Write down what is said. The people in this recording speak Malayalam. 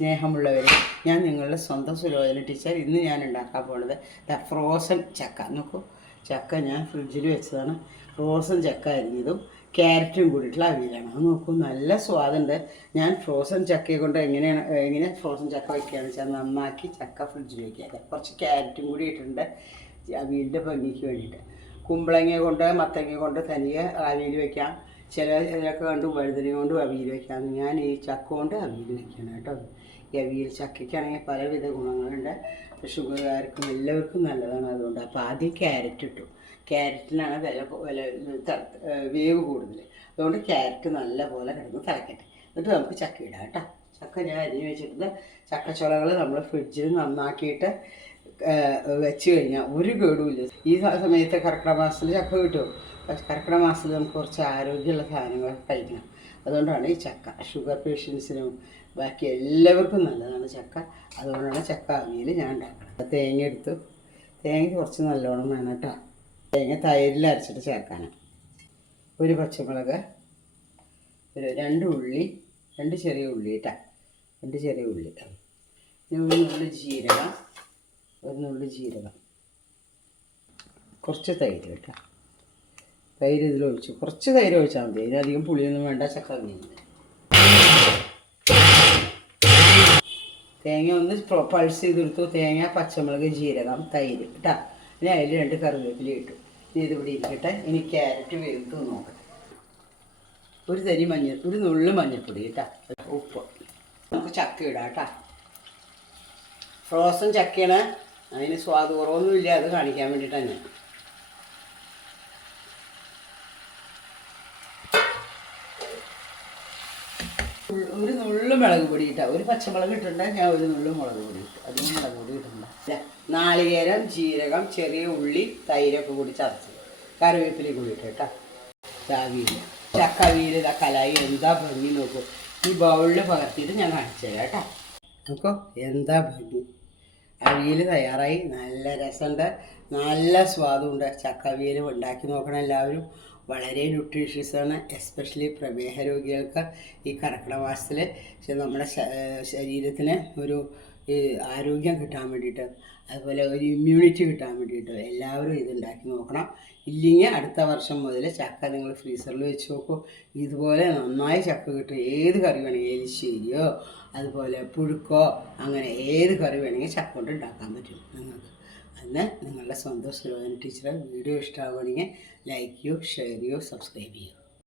സ്നേഹമുള്ളവരെ, ഞാൻ നിങ്ങളുടെ സ്വന്തം സുലോചന ടീച്ചർ. ഇന്ന് ഞാൻ ഉണ്ടാക്കാൻ പോകുന്നത് ഫ്രോസൺ ചക്ക. നോക്കൂ, ചക്ക ഞാൻ ഫ്രിഡ്ജിൽ വെച്ചതാണ്. ഫ്രോസൺ ചക്ക അരിഞ്ഞതും ക്യാരറ്റും കൂടിയിട്ടുള്ള അവിയലാണ്. അത് നോക്കൂ, നല്ല സ്വാദുണ്ട്. ഞാൻ ഫ്രോസൺ ചക്കയെ കൊണ്ട് എങ്ങനെ ഫ്രോസൺ ചക്ക വയ്ക്കുകയാണെന്ന് വെച്ചാൽ നന്നാക്കി ചക്ക ഫ്രിഡ്ജിൽ വയ്ക്കുക. കുറച്ച് ക്യാരറ്റും കൂടി ഇട്ടിട്ടുണ്ട് അവിയലിൻ്റെ ഭംഗിക്ക് വേണ്ടിയിട്ട്. കുമ്പളങ്ങ കൊണ്ട് മത്തങ്ങ കൊണ്ട് തനിയെ അവിയൽ വയ്ക്കാം. ചിലരൊക്കെ കണ്ട് വഴുതനങ്ങ കൊണ്ട് അവിയൽ വയ്ക്കാം. ഞാൻ ഈ ചക്ക കൊണ്ട് അവിയൽ വയ്ക്കണം കേട്ടോ. ഈ അവിയൽ ചക്കയ്ക്കാണെങ്കിൽ പലവിധ ഗുണങ്ങളുണ്ട്. ഷുഗറുകാർക്കും എല്ലാവർക്കും നല്ലതാണ്. അതുകൊണ്ട് അപ്പോൾ ആദ്യം ക്യാരറ്റ് ഇട്ടു. ക്യാരറ്റിനാണ് വേവ് കൂടുതൽ. അതുകൊണ്ട് ക്യാരറ്റ് നല്ല പോലെ കിടന്ന് തിളക്കട്ടെ. എന്നിട്ട് നമുക്ക് ചക്ക ഇടാം കേട്ടോ. ചക്ക ഞാൻ അരിഞ്ഞ് വെച്ചിട്ടുണ്ട്. ചക്കച്ചുളകൾ നമ്മൾ ഫ്രിഡ്ജിൽ നന്നാക്കിയിട്ട് വെച്ച് കഴിഞ്ഞാൽ ഒരു കേടുമില്ല. ഈ സമയത്ത് കർക്കിടക മാസത്തിൽ ചക്ക കിട്ടും. കർക്കിടക മാസത്തിൽ നമുക്ക് കുറച്ച് ആരോഗ്യമുള്ള സാധനങ്ങളൊക്കെ കഴിക്കണം. അതുകൊണ്ടാണ് ഈ ചക്ക ഷുഗർ പേഷ്യൻസിനും ബാക്കി എല്ലാവർക്കും നല്ലതാണ് ചക്ക. അതുകൊണ്ടാണ് ചക്ക അവിയൽ ഞാൻ ഉണ്ടാക്കുന്നത്. തേങ്ങ എടുത്തു. തേങ്ങ കുറച്ച് നല്ലോണം വേണം കേട്ടോ. തേങ്ങ തൈരിൽ അരച്ചിട്ട് ചേർക്കാനാണ്. ഒരു പച്ചമുളക്, ഒരു 2 ഉള്ളി, 2 ചെറിയ ഉള്ളി കേട്ടോ. 2 ചെറിയ ഉള്ളി, പിന്നെ ഒരു നുള്ളി ജീരകം, കുറച്ച് തൈര് കേട്ടോ. തൈര് ഇതിലൊഴിച്ചു. കുറച്ച് തൈര് ഒഴിച്ചാൽ മതി. ഇതിലധികം പുളിയൊന്നും വേണ്ട. ചക്ക അവിയലിന് തേങ്ങ ഒന്ന് പൾസ് ചെയ്തെടുത്തു. തേങ്ങ, പച്ചമുളക്, ജീരകം, തൈര് കേട്ടോ. പിന്നെ അതിൽ 2 കറിവേപ്പില ഇട്ടു. ഇനി ഇതിവിടെ ഇരിക്കട്ടെ. ഇനി ക്യാരറ്റ് വേവിട്ട് നോക്കട്ടെ. ഒരു നുള്ളു മഞ്ഞൾപ്പൊടി കേട്ടോ. ഉപ്പ്. നമുക്ക് ചക്ക ഇടാം കേട്ടോ. ഫ്രോസൺ ചക്കയാണ്. അതിന് സ്വാദ് കുറവൊന്നുമില്ല. അത് കാണിക്കാൻ വേണ്ടിയിട്ടാണ് ഞാൻ. ഒരു നുള്ളു മുളക് പൊടി ഇട്ടാൽ, ഒരു പച്ചമുളക് ഇട്ടിട്ടുണ്ട്. ഞാൻ ഒരു നുള്ളു മുളക് പൊടി ഇട്ടു. അതിന് മുളക് പൊടി ഇട്ടിട്ടുണ്ട്. നാളികേരം, ജീരകം, ചെറിയ ഉള്ളി, തൈരൊക്കെ കൂടി ചതച്ചത്, കറിവേപ്പില കൂടി ഇട്ട് കേട്ടോ. അവിയൽ, ചക്ക അവിയൽ, ഇതാ കലായി എന്താ ഭംഗി നോക്കൂ. ഈ ബൗളിൽ പകർത്തിയിട്ട് ഞാൻ കാണിച്ചു തരാം കേട്ടോ. നോക്കൂ എന്താ ഭംഗി. അവിയൽ തയ്യാറായി. നല്ല രസമുണ്ട്, നല്ല സ്വാദുണ്ട്. ചക്ക അവിയൽ ഉണ്ടാക്കി നോക്കണം എല്ലാവരും. വളരെ ന്യൂട്രീഷ്യസാണ്. എസ്പെഷ്യലി പ്രമേഹ രോഗികൾക്ക് ഈ കർക്കിടക മാസത്തിൽ നമ്മുടെ ശരീരത്തിന് ഒരു ആരോഗ്യം കിട്ടാൻ വേണ്ടിയിട്ട്, അതുപോലെ ഒരു ഇമ്മ്യൂണിറ്റി കിട്ടാൻ വേണ്ടിയിട്ട് എല്ലാവരും ഇതുണ്ടാക്കി നോക്കണം. ഇല്ലെങ്കിൽ അടുത്ത വർഷം മുതൽ ചക്ക നിങ്ങൾ ഫ്രീസറിൽ വെച്ച് നോക്കൂ. ഇതുപോലെ നന്നായി ചക്ക കിട്ടും. ഏത് കറി വേണമെങ്കിൽ, എലിശ്ശേരിയോ അതുപോലെ പുഴുക്കോ, അങ്ങനെ ഏത് കറി വേണമെങ്കിൽ ചക്ക കൊണ്ട് ഉണ്ടാക്കാൻ പറ്റും നിങ്ങൾക്ക്. അന്ന് നിങ്ങളുടെ സ്വന്തം സുലോചന ടീച്ചറെ വീഡിയോ ഇഷ്ടമാവുകയാണെങ്കിൽ ലൈക്ക് ചെയ്യൂ, ഷെയർ ചെയ്യൂ, സബ്സ്ക്രൈബ് ചെയ്യൂ.